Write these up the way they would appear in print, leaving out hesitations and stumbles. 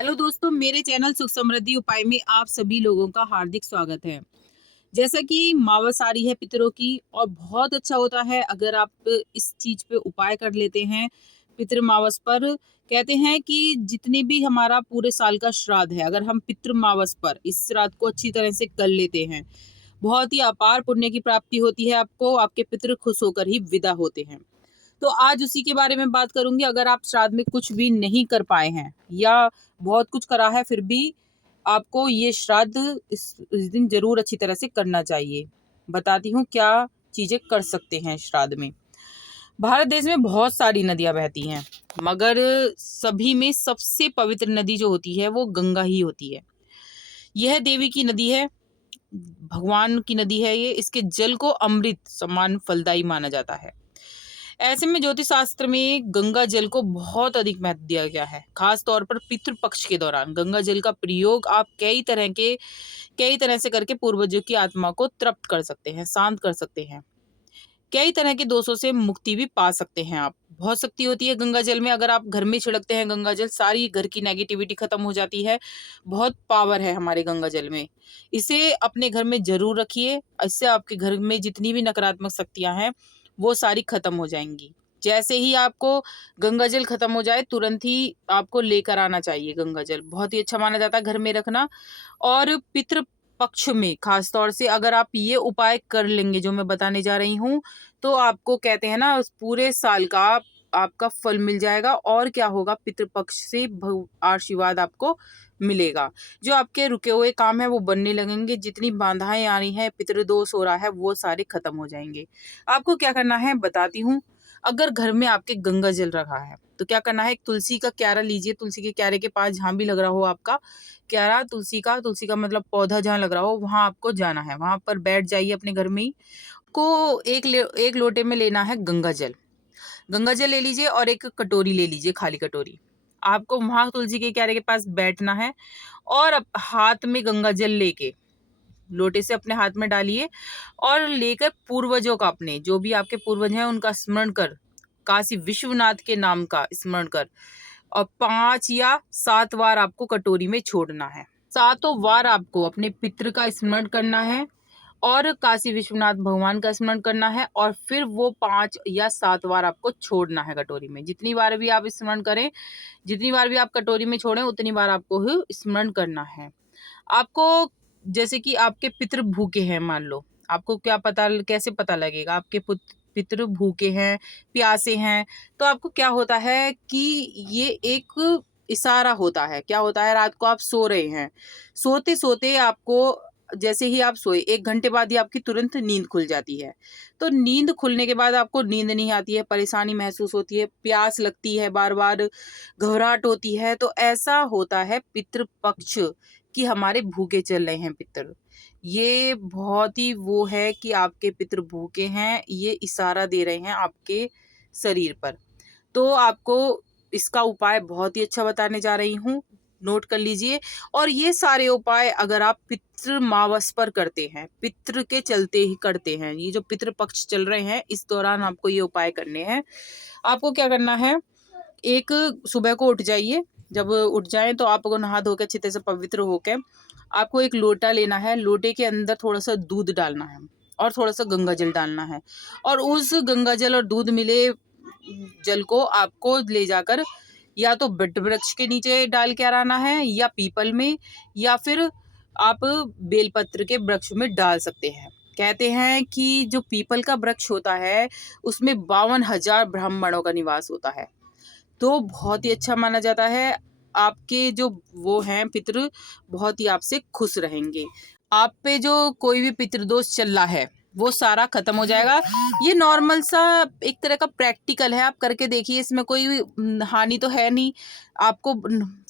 Hello दोस्तों, मेरे channel सुख समृद्धि उपाय में आप सभी लोगों का हार्दिक स्वागत है। जैसा कि मावस आ रही है पितरों की और बहुत अच्छा होता है अगर आप इस चीज पे उपाय कर लेते हैं पितृ मावस पर। कहते हैं कि जितने भी हमारा पूरे साल का श्राद्ध है, अगर हम पितृ मावस पर इस श्राद्ध को अच्छी तरह से कर लेते हैं, बहुत ही अपार पुण्य की प्राप्ति होती है आपको। आपके पितृ खुश होकर ही विदा होते हैं। तो आज उसी के बारे में बात करूंगी। अगर आप श्राद्ध में कुछ भी नहीं कर पाए हैं या बहुत कुछ करा है, फिर भी आपको ये श्राद्ध इस दिन जरूर अच्छी तरह से करना चाहिए। बताती हूँ क्या चीजें कर सकते हैं श्राद्ध में। भारत देश में बहुत सारी नदियां बहती हैं, मगर सभी में सबसे पवित्र नदी जो होती है वो गंगा ही होती है। यह देवी की नदी है, भगवान की नदी है। ये इसके जल को अमृत समान फलदायी माना जाता है। ऐसे में ज्योतिष शास्त्र में गंगा जल को बहुत अधिक महत्व दिया गया है। खास तौर पर पितृ पक्ष के दौरान गंगा जल का प्रयोग आप कई तरह से करके पूर्वजों की आत्मा को तृप्त कर सकते हैं, शांत कर सकते हैं। कई तरह के दोषों से मुक्ति भी पा सकते हैं आप। बहुत शक्ति होती है गंगा जल में। अगर आप घर में छिड़कते हैं गंगा जल, सारी घर की नेगेटिविटी खत्म हो जाती है। बहुत पावर है हमारे गंगा जल में। इसे अपने घर में जरूर रखिए। इससे आपके घर में जितनी भी नकारात्मक शक्तियां हैं वो सारी खत्म हो जाएंगी। जैसे ही आपको गंगा जल खत्म हो जाए, तुरंत ही आपको लेकर आना चाहिए। गंगा जल बहुत ही अच्छा माना जाता है घर में रखना। और पितृ पक्ष में खास तौर से अगर आप ये उपाय कर लेंगे जो मैं बताने जा रही हूँ, तो आपको कहते हैं ना, उस पूरे साल का आपका फल मिल जाएगा। और क्या होगा, पितृपक्ष से आशीर्वाद आपको मिलेगा। जो आपके रुके हुए काम है वो बनने लगेंगे। जितनी बाधाएं आ रही हैं, पितृदोष हो रहा है, वो सारे खत्म हो जाएंगे। आपको क्या करना है बताती हूँ। अगर घर में आपके गंगा जल रखा है तो क्या करना है, एक तुलसी का क्यारा लीजिए। तुलसी के क्यारे के पास जहां भी लग रहा हो आपका क्यारा, तुलसी का मतलब पौधा जहां लग रहा हो, वहां आपको जाना है। वहां पर बैठ जाइए अपने घर में ही। को एक लोटे में लेना है गंगा जल। गंगा जल ले लीजिए और एक कटोरी ले लीजिए, खाली कटोरी। आपको वहां तुलसी के क्यारे के पास बैठना है और हाथ में गंगा जल लेके लोटे से अपने हाथ में डालिए और लेकर पूर्वजों का, अपने जो भी आपके पूर्वज हैं उनका स्मरण कर, काशी विश्वनाथ के नाम का स्मरण कर, और 5 या 7 बार आपको कटोरी में छोड़ना है। 7 बार आपको अपने पितृ का स्मरण करना है और काशी विश्वनाथ भगवान का स्मरण करना है, और फिर वो 5 या 7 बार आपको छोड़ना है कटोरी में। जितनी बार भी आप स्मरण करें, जितनी बार भी आप कटोरी में छोड़ें, उतनी बार आपको ही स्मरण करना है। आपको, जैसे कि आपके पितृ भूखे हैं, मान लो, आपको क्या पता, कैसे पता लगेगा आपके पितृ भूखे हैं, प्यासे हैं? तो आपको क्या होता है कि ये एक इशारा होता है। क्या होता है, रात को आप सो रहे हैं, सोते सोते आपको, जैसे ही आप सोए 1 घंटे बाद ही आपकी तुरंत नींद खुल जाती है। तो नींद खुलने के बाद आपको नींद नहीं आती है, परेशानी महसूस होती है, प्यास लगती है, बार बार घबराहट होती है, तो ऐसा होता है पितृपक्ष कि हमारे भूखे चल रहे हैं पितर। ये बहुत ही वो है कि आपके पितर भूखे हैं, ये इशारा दे रहे हैं आपके शरीर पर। तो आपको इसका उपाय बहुत ही अच्छा बताने जा रही हूँ, नोट कर लीजिए। और ये सारे उपाय अगर आप पितृ मावस पर करते हैं, पितृ के चलते ही करते हैं, ये जो पितृ पक्ष चल रहे हैं, इस दौरान आपको ये उपाय करने हैं। आपको क्या करना है, एक सुबह को उठ जाइए। जब उठ जाएं तो आपको नहा धो के अच्छी तरह से पवित्र होके आपको एक लोटा लेना है। लोटे के अंदर थोड़ा सा दूध डालना है और थोड़ा सा गंगा जल डालना है, और उस गंगा जल और दूध मिले जल को आपको ले जाकर या तो बट वृक्ष के नीचे डाल के आना है, या पीपल में, या फिर आप बेलपत्र के वृक्ष में डाल सकते हैं। कहते हैं कि जो पीपल का वृक्ष होता है उसमें 52,000 ब्राह्मणों का निवास होता है। तो बहुत ही अच्छा माना जाता है। आपके जो वो हैं पितृ, बहुत ही आपसे खुश रहेंगे। आप पे जो कोई भी पितृदोष चल रहा है वो सारा खत्म हो जाएगा। ये नॉर्मल सा एक तरह का प्रैक्टिकल है, आप करके देखिए। इसमें कोई हानि तो है नहीं, आपको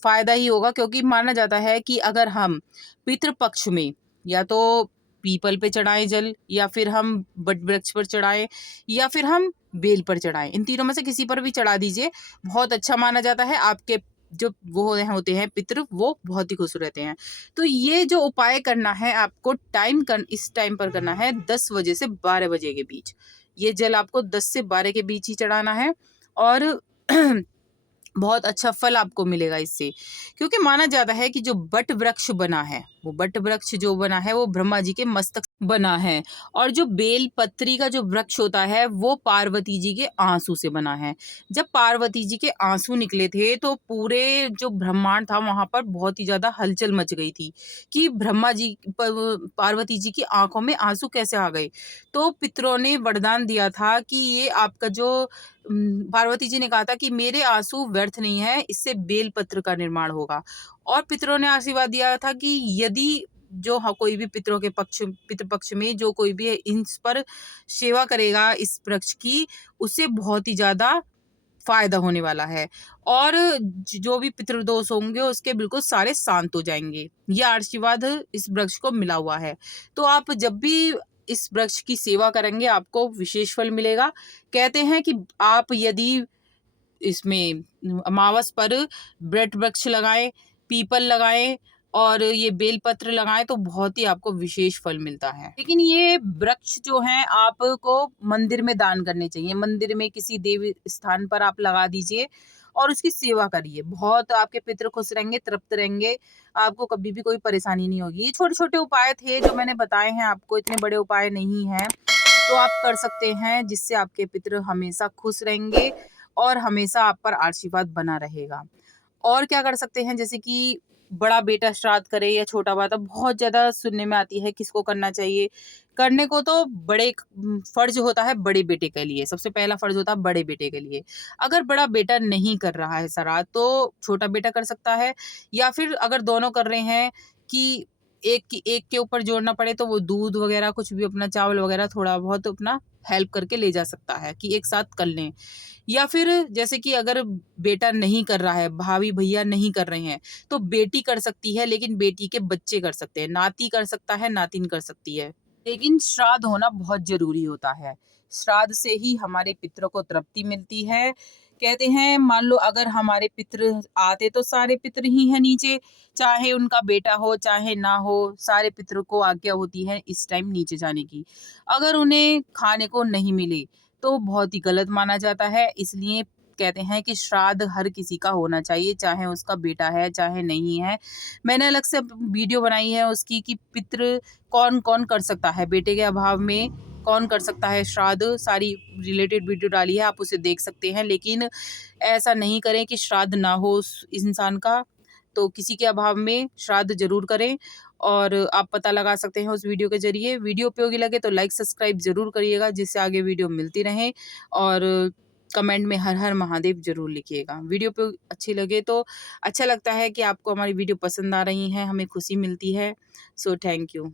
फायदा ही होगा। क्योंकि माना जाता है कि अगर हम पितृपक्ष में या तो पीपल पे चढ़ाएं जल, या फिर हम बट वृक्ष पर चढ़ाएं, या फिर हम बेल पर चढ़ाएं, इन तीनों में से किसी पर भी चढ़ा दीजिए, बहुत अच्छा माना जाता है। आपके जो वो होते हैं पितृ, वो बहुत ही खुश रहते हैं। तो ये जो उपाय करना है आपको, इस टाइम पर करना है 10 बजे से 12 बजे के बीच। ये जल आपको 10 से 12 के बीच ही चढ़ाना है। और बहुत अच्छा फल आपको मिलेगा इससे। क्योंकि माना जाता है कि जो बट वृक्ष बना है, वो बट वृक्ष जो बना है वो ब्रह्मा जी के मस्तक से बना है, और जो बेल पत्री का जो वृक्ष होता है वो पार्वती जी के आंसू से बना है। जब पार्वती जी के आंसू निकले थे तो पूरे जो ब्रह्मांड था वहां पर बहुत ही ज्यादा हलचल मच गई थी कि ब्रह्मा जी पार्वती जी की आंखों में आंसू कैसे आ गए। तो पितरों ने वरदान दिया था कि ये आपका जो पार्वती जी ने कहा था कि मेरे आंसू व्यर्थ नहीं है, इससे बेलपत्र का निर्माण होगा। और पितरों ने आशीर्वाद दिया था कि यदि जो कोई भी पितरों के पितृपक्ष में जो कोई भी इस पर सेवा करेगा इस वृक्ष की, उससे बहुत ही ज्यादा फायदा होने वाला है, और जो भी पितृदोष होंगे उसके बिल्कुल सारे शांत हो जाएंगे। ये आशीर्वाद इस वृक्ष को मिला हुआ है। तो आप जब भी इस वृक्ष की सेवा करेंगे आपको विशेष फल मिलेगा। कहते हैं कि आप यदि इसमें अमावस पर वट वृक्ष लगाएं, पीपल लगाएं और ये बेलपत्र लगाएं तो बहुत ही आपको विशेष फल मिलता है। लेकिन ये वृक्ष जो हैं आपको मंदिर में दान करने चाहिए। मंदिर में किसी देवी स्थान पर आप लगा दीजिए और उसकी सेवा करिए। बहुत आपके पितृ खुश रहेंगे, तृप्त रहेंगे, आपको कभी भी कोई परेशानी नहीं होगी। ये छोटे छोटे उपाय थे जो मैंने बताए हैं आपको, इतने बड़े उपाय नहीं हैं। तो आप कर सकते हैं जिससे आपके पितृ हमेशा खुश रहेंगे और हमेशा आप पर आशीर्वाद बना रहेगा। और क्या कर सकते हैं, जैसे कि बड़ा बेटा श्राद्ध करे या छोटा बेटा, बहुत ज़्यादा सुनने में आती है किसको करना चाहिए। करने को तो फर्ज होता है बड़े बेटे के लिए, सबसे पहला फर्ज होता है बड़े बेटे के लिए। अगर बड़ा बेटा नहीं कर रहा है श्राद्ध तो छोटा बेटा कर सकता है, या फिर अगर दोनों कर रहे हैं कि एक के ऊपर जोड़ना पड़े तो वो दूध वगैरह कुछ भी अपना चावल वगैरह थोड़ा बहुत अपना हेल्प करके ले जा सकता है कि एक साथ कर लें। या फिर जैसे कि अगर बेटा नहीं कर रहा है, भाभी भैया नहीं कर रहे हैं, तो बेटी कर सकती है, लेकिन बेटी के बच्चे कर सकते हैं, नाती कर सकता है, नातिन कर सकती है। लेकिन श्राद्ध होना बहुत जरूरी होता है। श्राद्ध से ही हमारे पितरों को तृप्ति मिलती है। कहते हैं मान लो अगर हमारे पितृ आते तो सारे पितृ ही हैं नीचे, चाहे उनका बेटा हो चाहे ना हो, सारे पितरों को आज्ञा होती है इस टाइम नीचे जाने की। अगर उन्हें खाने को नहीं मिले तो बहुत ही गलत माना जाता है। इसलिए कहते हैं कि श्राद्ध हर किसी का होना चाहिए, चाहे उसका बेटा है चाहे नहीं है। मैंने अलग से वीडियो बनाई है उसकी कि पितृ कौन कौन कर सकता है, बेटे के अभाव में कौन कर सकता है श्राद्ध, सारी रिलेटेड वीडियो डाली है, आप उसे देख सकते हैं। लेकिन ऐसा नहीं करें कि श्राद्ध ना हो उस इंसान का, तो किसी के अभाव में श्राद्ध जरूर करें। और आप पता लगा सकते हैं उस वीडियो के जरिए। वीडियो उपयोगी लगे तो लाइक सब्सक्राइब जरूर करिएगा जिससे आगे वीडियो मिलती रहे, और कमेंट में हर हर महादेव जरूर लिखिएगा। वीडियो पे अच्छी लगे तो अच्छा लगता है कि आपको हमारी वीडियो पसंद आ रही है, हमें खुशी मिलती है। So thank you.